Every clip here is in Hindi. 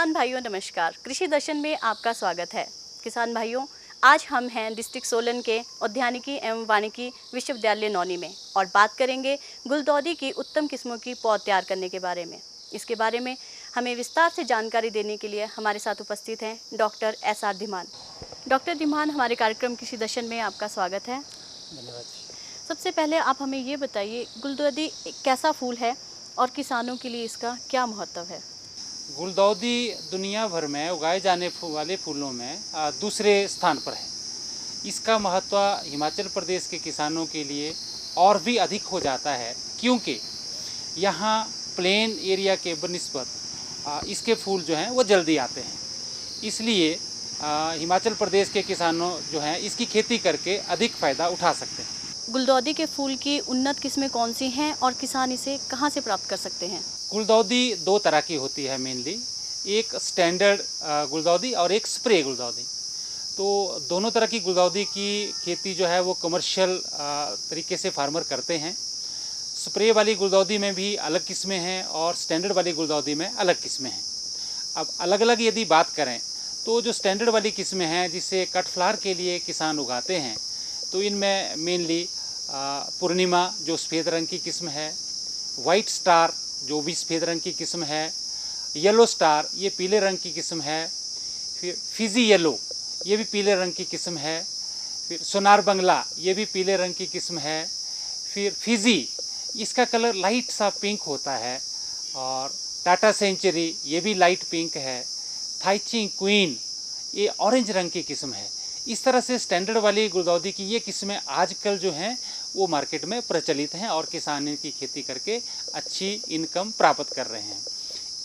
किसान भाइयों नमस्कार। कृषि दर्शन में आपका स्वागत है। किसान भाइयों, आज हम हैं डिस्ट्रिक्ट सोलन के उद्यानिकी एवं वानिकी विश्वविद्यालय नौनी में और बात करेंगे गुलदाउदी की उत्तम किस्मों की पौध तैयार करने के बारे में। इसके बारे में हमें विस्तार से जानकारी देने के लिए हमारे साथ उपस्थित हैं doctor SR Dhiman. Doctor Dhiman, हमारे कार्यक्रम कृषि दर्शन में आपका स्वागत है। धन्यवाद। सबसे पहले आप हमें ये बताइए, गुलदाउदी कैसा फूल है और किसानों के लिए इसका क्या महत्व है? गुलदाउदी दुनिया भर में उगाए जाने वाले फूलों में दूसरे स्थान पर है। इसका महत्व हिमाचल प्रदेश के किसानों के लिए और भी अधिक हो जाता है, क्योंकि यहाँ प्लेन एरिया के बनिस्बत इसके फूल जो हैं वो जल्दी आते हैं। इसलिए हिमाचल प्रदेश के किसानों जो हैं इसकी खेती करके अधिक फ़ायदा उठा सकते हैं। गुलदाउदी के फूल की उन्नत किस्में कौन सी हैं और किसान इसे कहाँ से प्राप्त कर सकते हैं? गुलदाउदी दो तरह की होती है मेनली, एक स्टैंडर्ड गुलदाउदी और एक स्प्रे गुलदाउदी। तो दोनों तरह की गुलदाउदी की खेती जो है वो कमर्शियल तरीके से फार्मर करते हैं। स्प्रे वाली गुलदाउदी में भी अलग किस्में हैं और स्टैंडर्ड वाली गुलदाउदी में अलग किस्में हैं। अब अलग अलग यदि बात करें तो जो स्टैंडर्ड वाली किस्में हैं जिसे कट फ्लावर के लिए किसान उगाते हैं, तो इनमें मेनली पूर्णिमा जो सफ़ेद रंग की किस्म है, वाइट स्टार जो भी सफ़ेद रंग की किस्म है, येलो स्टार ये पीले रंग की किस्म है, फिर फिजी येलो ये भी पीले रंग की किस्म है, फिर सोनार बंगला ये भी पीले रंग की किस्म है, फिर फिजी इसका कलर लाइट सा पिंक होता है, और टाटा सेंचुरी ये भी लाइट पिंक है, थाईचिंग क्वीन ये ऑरेंज रंग की किस्म है। इस तरह से स्टैंडर्ड वाली गुलदाउदी की ये किस्में आजकल जो हैं वो मार्केट में प्रचलित हैं और किसान इनकी खेती करके अच्छी इनकम प्राप्त कर रहे हैं।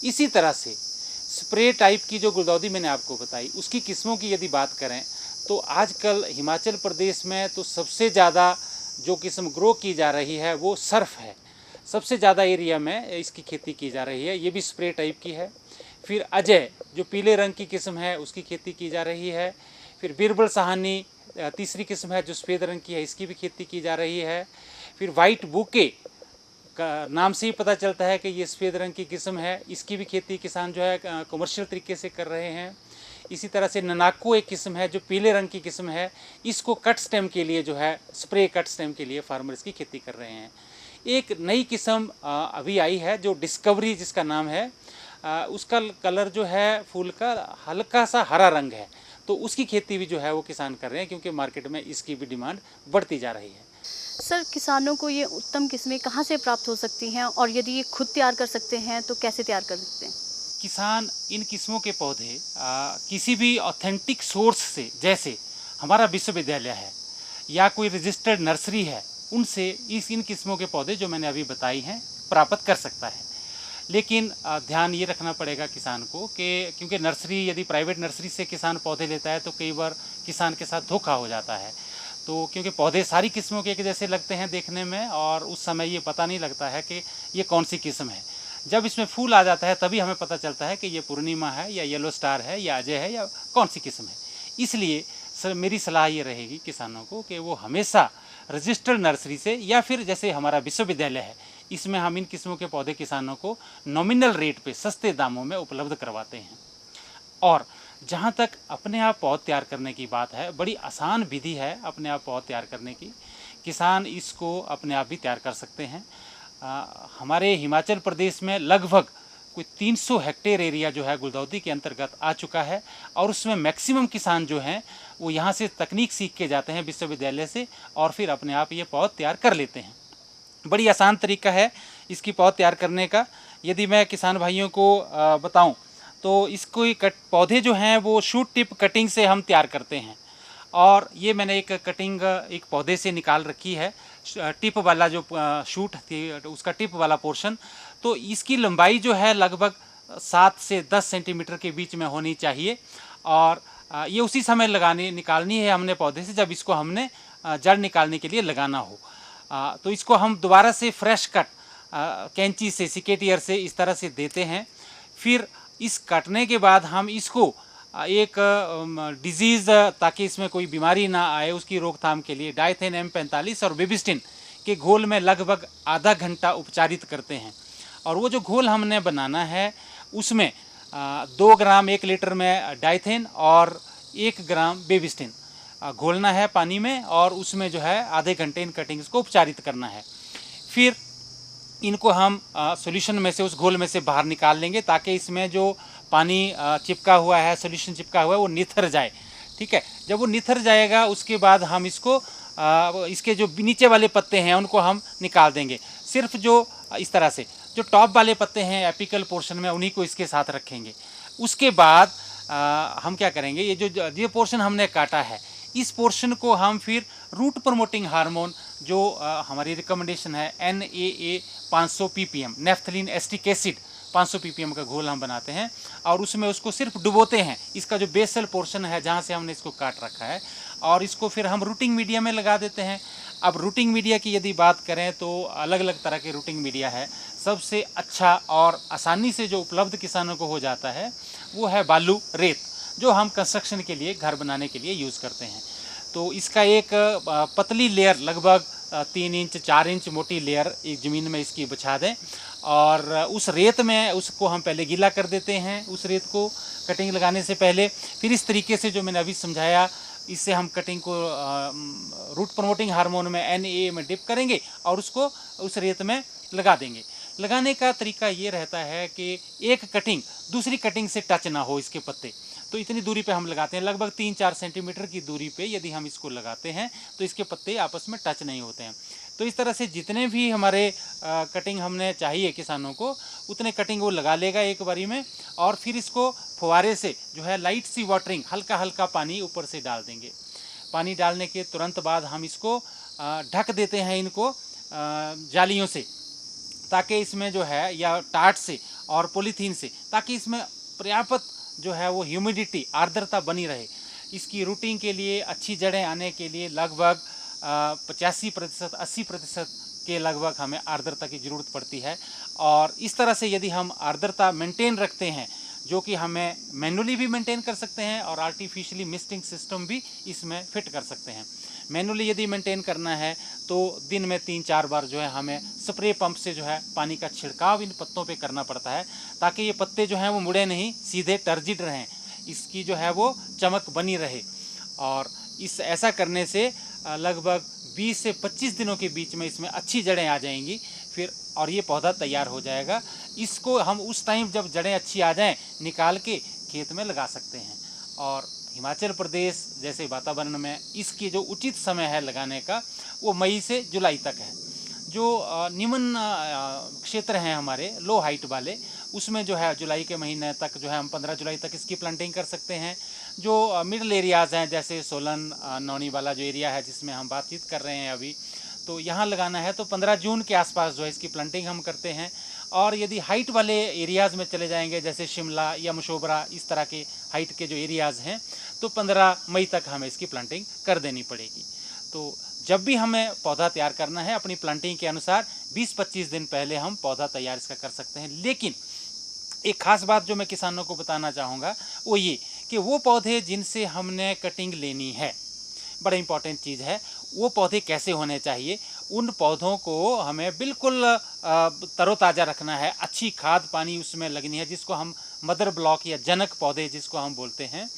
इसी तरह से स्प्रे टाइप की जो गुलदाउदी मैंने आपको बताई, उसकी किस्मों की यदि बात करें तो आजकल हिमाचल प्रदेश में तो सबसे ज़्यादा जो किस्म ग्रो की जा रही है वो सर्फ है। सबसे ज़्यादा एरिया में इसकी खेती की जा रही है, ये भी स्प्रे टाइप की है। फिर अजय जो पीले रंग की किस्म है उसकी खेती की जा रही है। फिर बिरबल सहानी तीसरी किस्म है जो सफ़ेद रंग की है, इसकी भी खेती की जा रही है। फिर वाइट बुके का नाम से ही पता चलता है कि ये सफ़ेद रंग की किस्म है, इसकी भी खेती किसान जो है कमर्शियल तरीके से कर रहे हैं। इसी तरह से ननाको एक किस्म है जो पीले रंग की किस्म है, इसको कट स्टेम के लिए जो है स्प्रे कट स्टेम के लिए फार्मर इसकी खेती कर रहे हैं। एक नई किस्म अभी आई है जो डिस्कवरी जिसका नाम है, उसका कलर जो है फूल का हल्का सा हरा रंग है, तो उसकी खेती भी जो है वो किसान कर रहे हैं, क्योंकि मार्केट में इसकी भी डिमांड बढ़ती जा रही है। सर, किसानों को ये उत्तम किस्में कहाँ से प्राप्त हो सकती हैं और यदि ये खुद तैयार कर सकते हैं तो कैसे तैयार कर सकते हैं? किसान इन किस्मों के पौधे किसी भी ऑथेंटिक सोर्स से, जैसे हमारा विश्वविद्यालय है या कोई रजिस्टर्ड नर्सरी है, उनसे इन किस्मों के पौधे जो मैंने अभी बताई हैं प्राप्त कर सकता है। लेकिन ध्यान ये रखना पड़ेगा किसान को कि क्योंकि नर्सरी यदि प्राइवेट नर्सरी से किसान पौधे लेता है तो कई बार किसान के साथ धोखा हो जाता है। तो क्योंकि पौधे सारी किस्मों के एक जैसे लगते हैं देखने में, और उस समय ये पता नहीं लगता है कि ये कौन सी किस्म है। जब इसमें फूल आ जाता है तभी हमें पता चलता है कि ये पूर्णिमा है या येलो स्टार है या अजय है या कौन सी किस्म है। इसलिए सर मेरी सलाह ये रहेगी किसानों को कि वो हमेशा रजिस्टर्ड नर्सरी से, या फिर जैसे हमारा विश्वविद्यालय है इसमें हम इन किस्मों के पौधे किसानों को नॉमिनल रेट पे सस्ते दामों में उपलब्ध करवाते हैं। और जहाँ तक अपने आप पौध तैयार करने की बात है, बड़ी आसान विधि है अपने आप पौध तैयार करने की। किसान इसको अपने आप भी तैयार कर सकते हैं। हमारे हिमाचल प्रदेश में लगभग कोई 300 हेक्टेयर एरिया जो है गुलदाउदी के अंतर्गत आ चुका है, और उसमें मैक्सिमम किसान जो हैं वो यहाँ से तकनीक सीख के जाते हैं विश्वविद्यालय से, और फिर अपने आप ये पौध तैयार कर लेते हैं। बड़ी आसान तरीका है इसकी पौध तैयार करने का। यदि मैं किसान भाइयों को बताऊं तो इसको पौधे जो हैं वो शूट टिप कटिंग से हम तैयार करते हैं, और ये मैंने एक कटिंग एक पौधे से निकाल रखी है, टिप वाला जो शूट थी उसका टिप वाला पोर्शन। तो इसकी लंबाई जो है लगभग 7 से 10 सेंटीमीटर के बीच में होनी चाहिए, और ये उसी समय निकालनी है हमने पौधे से जब इसको हमने जड़ निकालने के लिए लगाना हो। तो इसको हम दोबारा से फ्रेश कट कैंची से, सिकेटियर से इस तरह से देते हैं। फिर इस कटने के बाद हम इसको एक डिजीज़, ताकि इसमें कोई बीमारी ना आए उसकी रोकथाम के लिए डाइथेन M45 और बेबिस्टिन के घोल में लगभग आधा घंटा उपचारित करते हैं। और वो जो घोल हमने बनाना है उसमें 2 ग्राम 1 लीटर में डाइथेन और 1 ग्राम बेबिस्टिन घोलना है पानी में, और उसमें जो है आधे घंटे इन कटिंग्स को उपचारित करना है। फिर इनको हम सॉल्यूशन में से, उस घोल में से बाहर निकाल लेंगे, ताकि इसमें जो पानी चिपका हुआ है, सॉल्यूशन चिपका हुआ है, वो निथर जाए। ठीक है, जब वो निथर जाएगा उसके बाद हम इसको इसके जो नीचे वाले पत्ते हैं उनको हम निकाल देंगे। सिर्फ जो इस तरह से जो टॉप वाले पत्ते हैं एपिकल पोर्शन में, उन्हीं को इसके साथ रखेंगे। उसके बाद हम क्या करेंगे, ये पोर्शन हमने काटा है, इस पोर्शन को हम फिर रूट प्रमोटिंग हार्मोन, जो हमारी रिकमेंडेशन है NAA 500 ppm, naphthalene acetic acid 500 ppm का घोल हम बनाते हैं, और उसमें उसको सिर्फ डुबोते हैं, इसका जो बेसल पोर्शन है जहाँ से हमने इसको काट रखा है, और इसको फिर हम रूटिंग मीडिया में लगा देते हैं। अब रूटिंग मीडिया की यदि बात करें तो अलग अलग तरह के रूटिंग मीडिया है। सबसे अच्छा और आसानी से जो उपलब्ध किसानों को हो जाता है वो है बालू रेत, जो हम कंस्ट्रक्शन के लिए, घर बनाने के लिए यूज़ करते हैं। तो इसका एक पतली लेयर, लगभग 3 इंच 4 इंच मोटी लेयर एक ज़मीन में इसकी बिछा दें, और उस रेत में उसको हम पहले गीला कर देते हैं, उस रेत को कटिंग लगाने से पहले। फिर इस तरीके से जो मैंने अभी समझाया, इससे हम कटिंग को रूट प्रमोटिंग हार्मोन में NAA में डिप करेंगे और उसको उस रेत में लगा देंगे। लगाने का तरीका ये रहता है कि एक कटिंग दूसरी कटिंग से टच ना हो, इसके पत्ते, तो इतनी दूरी पे हम लगाते हैं, लगभग 3-4 सेंटीमीटर की दूरी पे यदि हम इसको लगाते हैं तो इसके पत्ते आपस में टच नहीं होते हैं। तो इस तरह से जितने भी हमारे कटिंग हमने चाहिए किसानों को, उतने कटिंग वो लगा लेगा एक बारी में, और फिर इसको फुहारे से जो है लाइट सी वाटरिंग, हल्का हल्का पानी ऊपर से डाल देंगे। पानी डालने के तुरंत बाद हम इसको ढक देते हैं, इनको जालियों से, ताकि इसमें जो है, या टाट से और पॉलीथीन से, ताकि इसमें पर्याप्त जो है वो ह्यूमिडिटी, आर्द्रता बनी रहे। इसकी रूटिंग के लिए, अच्छी जड़ें आने के लिए लगभग 85% 80% के लगभग हमें आर्द्रता की ज़रूरत पड़ती है। और इस तरह से यदि हम आर्द्रता मेंटेन रखते हैं, जो कि हमें मैनुअली भी मेंटेन कर सकते हैं और आर्टिफिशियली मिस्टिंग सिस्टम भी इसमें फिट कर सकते हैं। मैनुअली यदि मेंटेन करना है तो दिन में 3-4 बार जो है हमें स्प्रे पंप से जो है पानी का छिड़काव इन पत्तों पे करना पड़ता है, ताकि ये पत्ते जो हैं वो मुड़े नहीं, सीधे टर्जिड रहें, इसकी जो है वो चमक बनी रहे। और ऐसा करने से लगभग 20 से 25 दिनों के बीच में इसमें अच्छी जड़ें आ जाएंगी फिर, और ये पौधा तैयार हो जाएगा। इसको हम उस टाइम जब जड़ें अच्छी आ जाएं, निकाल के खेत में लगा सकते हैं। और हिमाचल प्रदेश जैसे वातावरण में इसकी जो उचित समय है लगाने का, वो मई से जुलाई तक है। जो निम्न क्षेत्र हैं हमारे, लो हाइट वाले, उसमें जो है जुलाई के महीने तक जो है हम 15 जुलाई तक इसकी प्लांटिंग कर सकते हैं। जो मिडल एरियाज़ हैं, जैसे सोलन नौनी वाला जो एरिया है जिसमें हम बातचीत कर रहे हैं अभी, तो यहाँ लगाना है तो 15 जून के आसपास जो है इसकी प्लांटिंग हम करते हैं। और यदि हाइट वाले एरियाज़ में चले जाएंगे, जैसे शिमला या मशोबरा, इस तरह के हाइट के जो एरियाज़ हैं, तो 15 मई तक हमें इसकी प्लांटिंग कर देनी पड़ेगी। तो जब भी हमें पौधा तैयार करना है, अपनी प्लांटिंग के अनुसार 20-25 दिन पहले हम पौधा तैयार इसका कर सकते हैं। लेकिन एक ख़ास बात जो मैं किसानों को बताना चाहूँगा वो ये कि वो पौधे जिनसे हमने कटिंग लेनी है, बड़ा इम्पॉर्टेंट चीज़ है, वो पौधे कैसे होने चाहिए। उन पौधों को हमें बिल्कुल तरोताज़ा रखना है, अच्छी खाद पानी उसमें लगनी है, जिसको हम मदर ब्लॉक या जनक पौधे जिसको हम बोलते हैं।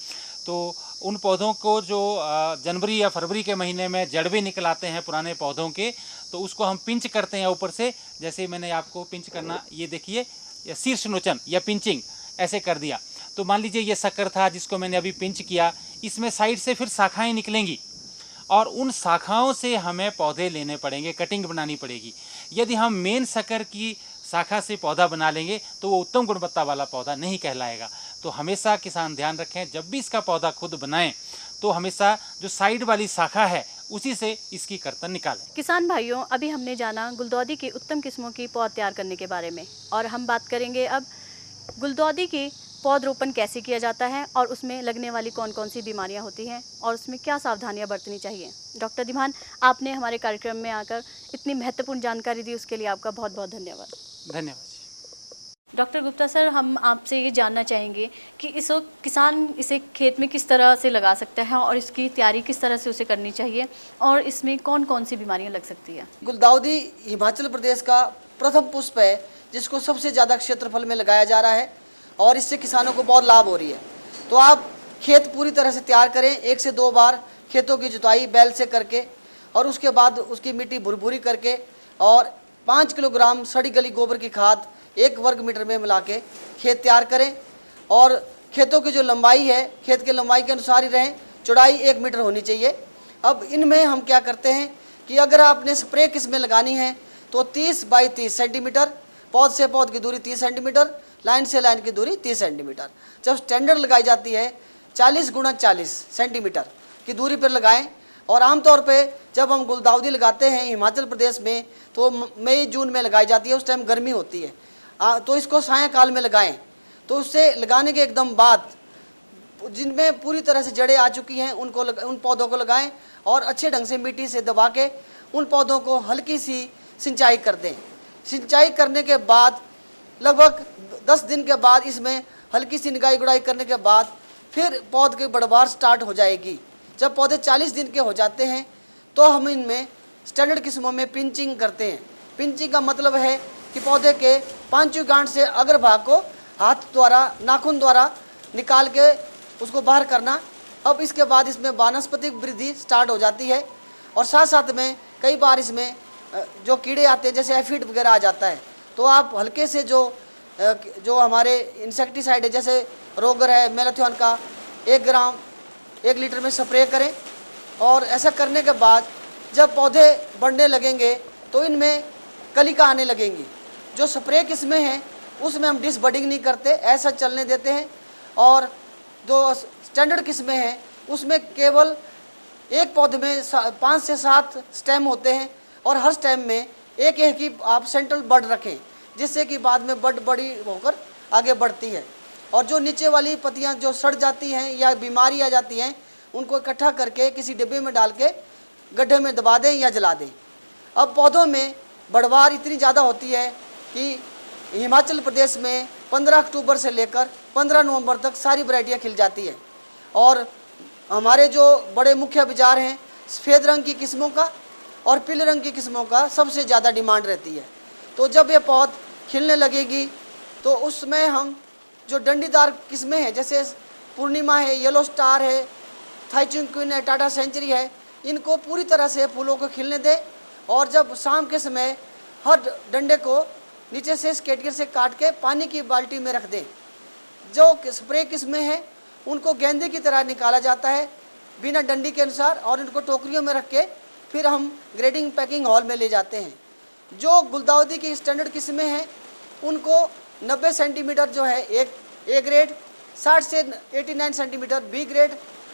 तो उन पौधों को जो जनवरी या फरवरी के महीने में जड़ भी निकल आते हैं पुराने पौधों के, तो उसको हम पिंच करते हैं ऊपर से, जैसे मैंने आपको पिंच करना, ये देखिए, या शीर्ष नोचन या पिंचिंग ऐसे कर दिया। तो मान लीजिए ये शक्कर था जिसको मैंने अभी पिंच किया, इसमें साइड से फिर शाखाएं निकलेंगी, और उन शाखाओं से हमें पौधे लेने पड़ेंगे, कटिंग बनानी पड़ेगी। यदि हम मेन शक्कर की शाखा से पौधा बना लेंगे तो वो उत्तम गुणवत्ता वाला पौधा नहीं कहलाएगा। तो हमेशा किसान ध्यान रखें, जब भी इसका पौधा खुद बनाएं तो हमेशा जो साइड वाली शाखा है उसी से इसकी कर्तन निकालें। किसान भाइयों, अभी हमने जाना गुलदौदी की उत्तम किस्मों की पौध तैयार करने के बारे में, और हम बात करेंगे अब गुलदौदी की पौधरोपण कैसे किया जाता है और उसमें लगने वाली कौन कौन सी बीमारियां होती हैं और उसमें क्या सावधानियां बरतनी चाहिए। डॉक्टर धीमान, आपने हमारे कार्यक्रम में आकर इतनी महत्वपूर्ण जानकारी दी, उसके लिए आपका बहुत बहुत धन्यवाद। धन्यवाद। डॉक्टर गुप्ता सर, हम आपसे ये जानना चाहेंगे कि इस वक्त किसान इसे खेत में किस तरह से लगा सकता है और इसकी तैयारी किस तरह से उसे करनी चाहिए, और इसमें कौन कौन सी बीमारियां लग सकती है। गुलदाउदी हिमाचल प्रदेश का प्रथम पुष्प है जिसको सबसे ज़्यादा क्षेत्रफल में लगाया जा रहा है, और इससे किसानों को बहुत लाभ हो रही है। तो आप खेत पूरी तरह से तैयार करें, 1 से 2 बार खेतों की जुताई बैल से करके, और उसके बाद उसकी मिट्टी भुरभुरी करके और 5 किलोग्राम सड़ी गली गोबर की खाद 1 वर्ग मीटर में मिला के खेत तैयार करें। और खेतों की जो लंबाई है खेत के लंबाई के अनुसार ही रहें, चौड़ाई 1 मीटर होनी चाहिए। अब इनमें हम क्या करते हैं कि अगर आपने स्प्रे किस्में लगानी है तो 30 बाई 30 सेंटीमीटर, पौध से पौध की दूरी 30 सेंटीमीटर, लाइन से लाइन की दूरी 30 सेंटीमीटर। जब स्टैंडर्ड लगाई जाती है 40 गुणा 40 सेंटीमीटर की दूरी पर लगाएं। और आमतौर पे जब हम गुलदाउदी लगाते हैं हिमाचल प्रदेश में तो मई जून में लगाई जाती है, उस टाइम गर्मी होती है। तो इसको सायंकाल में लगाएं। तो उससे लगाने के एकदम बाद जिनमें पूरी तरह से जड़ें आ चुकी हैं उन पौधों को लगाएं और अच्छे ढंग से मिट्टी से दबा के उन पौधों को हल्की सी सिंचाई कर दें। सिंचाई करने के बाद लगभग 10 दिन के बाद इसमें हल्की सी निगाही गुड़ाई करने के बाद फिर पौध की बढ़वार स्टार्ट हो जाएगी। जब पौधे 40 दिन के हो जाते हैं तो हम इनमें स्टैंडर्ड किस्मों में पिंचिंग करते हैं। पिंचिंग का मतलब है कि पौधे के पांचवी गांठ से अग्रभाग को हाथ द्वारा, नाखून द्वारा निकाल के उसको बाहर करना। अब इसके बाद इसमें वानस्पतिक वृद्धि स्टार्ट हो जाती है और साथ साथ में कई बार इसमें जो कीड़े आते हैं जैसे एफिड वगैरह आ जाता है, तो आप हल्के से जो हमारे इंसेक्टिसाइड है जैसे रोगर है मैलाथियन का 1 ग्राम 1 लीटर में स्प्रे करें। और ऐसा करने के बाद जब पौधे बढ़ने लगेंगे तो इनमें कलिका आने लगेंगी। जो स्प्रे किस्में हैं उसमें हम डिसबडिंग नहीं करते, ऐसा चलने देते हैं। और जो स्टैंडर्ड किस्में हैं उसमें केवल एक पौधे में 5 से 7 स्टेम होते हैं और हर स्टेम में एक ही आप सेंट्रल बड रखें, जिससे कि बाद में बड बड़ी होकर आगे बढ़ती है। और जो नीचे वाली पत्तियां जो सड़ जाती हैं या बीमारी आ जाती हैं उनको इकट्ठा करके किसी डिब्बे में डाल के गड्ढे में दबा दें या जला दें। अब पौधों में बढ़वार इतनी ज़्यादा होती है कि हिमाचल प्रदेश में 15 अक्टूबर से लेकर 15 नवंबर तक सारी वैरायटियाँ खिल जाती है। और हमारे जो बड़े मुख्य बाजार हैं सफ़ेद रंग की किस्मों का और पीले रंग की किस्मों का सबसे ज़्यादा डिमांड रहती है। तो जब ये पौध खिलने लगेगी तो उसमें हम जो डंडीदार किस्में हैं जैसे पूर्णिमा है, येलो स्टार है, थाईचुंग क्वीन है, टाटा सेंचुरी है, इनको पूरी तरह से फूलों को खिलने दें। और जब शाम के समय हर डंडे को नीचे से स्केटियर से काट के पानी की बाल्टी में रख दें। जो स्प्रे किस्में हैं उनको गेंदे की तरह निकाला जाता है बिना डंडी के अनुसार और इनको टोकरियों में रख के फिर हम ग्रेडिंग पैकिंग हॉल में ले जाते हैं। जो गुलदाउदी की स्टैंडर्ड किस्में हैं उनको 90 सेंटीमीटर जो है एक ए ग्रेड, 60 से 89 सेंटीमीटर बी ग्रेड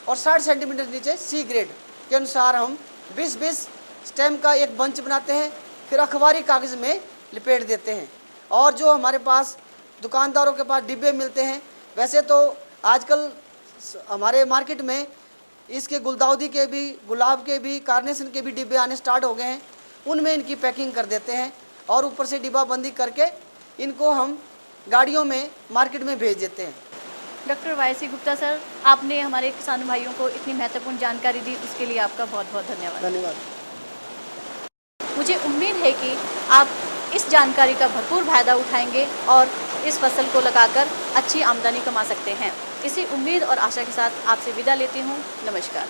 और 60 सेंटीमीटर नीचे सी ग्रेड के अनुसार हम 20-20 स्टेम का एक बंच बनाते हैं, फिर अखबारी कागज़ में लिपेट देते हैं। और जो हमारे पास दुकानदारों के पास डिब्बे मिलते हैं, वैसे तो आजकल हमारे मार्केट में इसके गुलदाउदी के भी, गुलाब के भी, कार्नेशन के भी डिब्बे आने स्टार्ट हो गए हैं। उनमें इनकी पैकिंग कर देते हैं और ऊपर से डिब्बा बंदी करके इनको हम गाड़ियों में मार्केट में भेज देते हैं। डॉक्टर YC गुप्ता सर, आपने हमारे किसान भाइयों को इतनी महत्वपूर्ण जानकारी दी, उसके लिए आपका बहुत बहुत धन्यवाद। धन्यवाद। मुझे उम्मीद है कि आप इस जानकारी का भरपूर फायदा उठाएंगे और इस फसल को लगाकर अच्छी आमदनी कमा सकते हैं। इसी उम्मीद और आशा के साथ आपसे विदा लेती हूँ। नमस्कार।